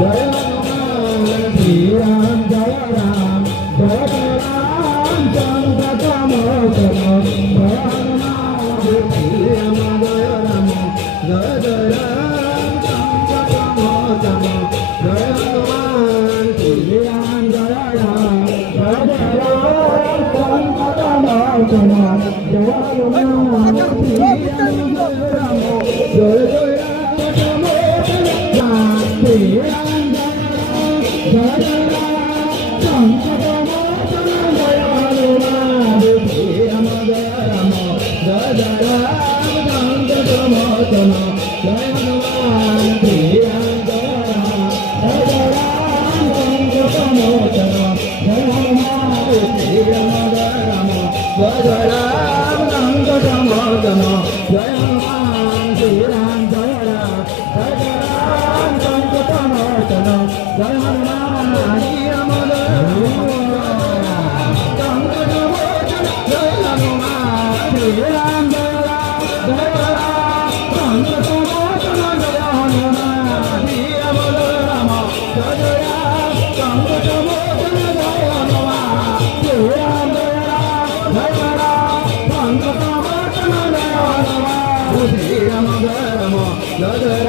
जय हनुमान श्री राम जय राम जय राम संकट मोचन जय हनुमान श्री राम जय राम जय जय राम संकट मोचन जय हनुमान श्री राम जय राम जय जय राम संकट मोचन जय हनुमान श्री राम जय राम जय जय Jai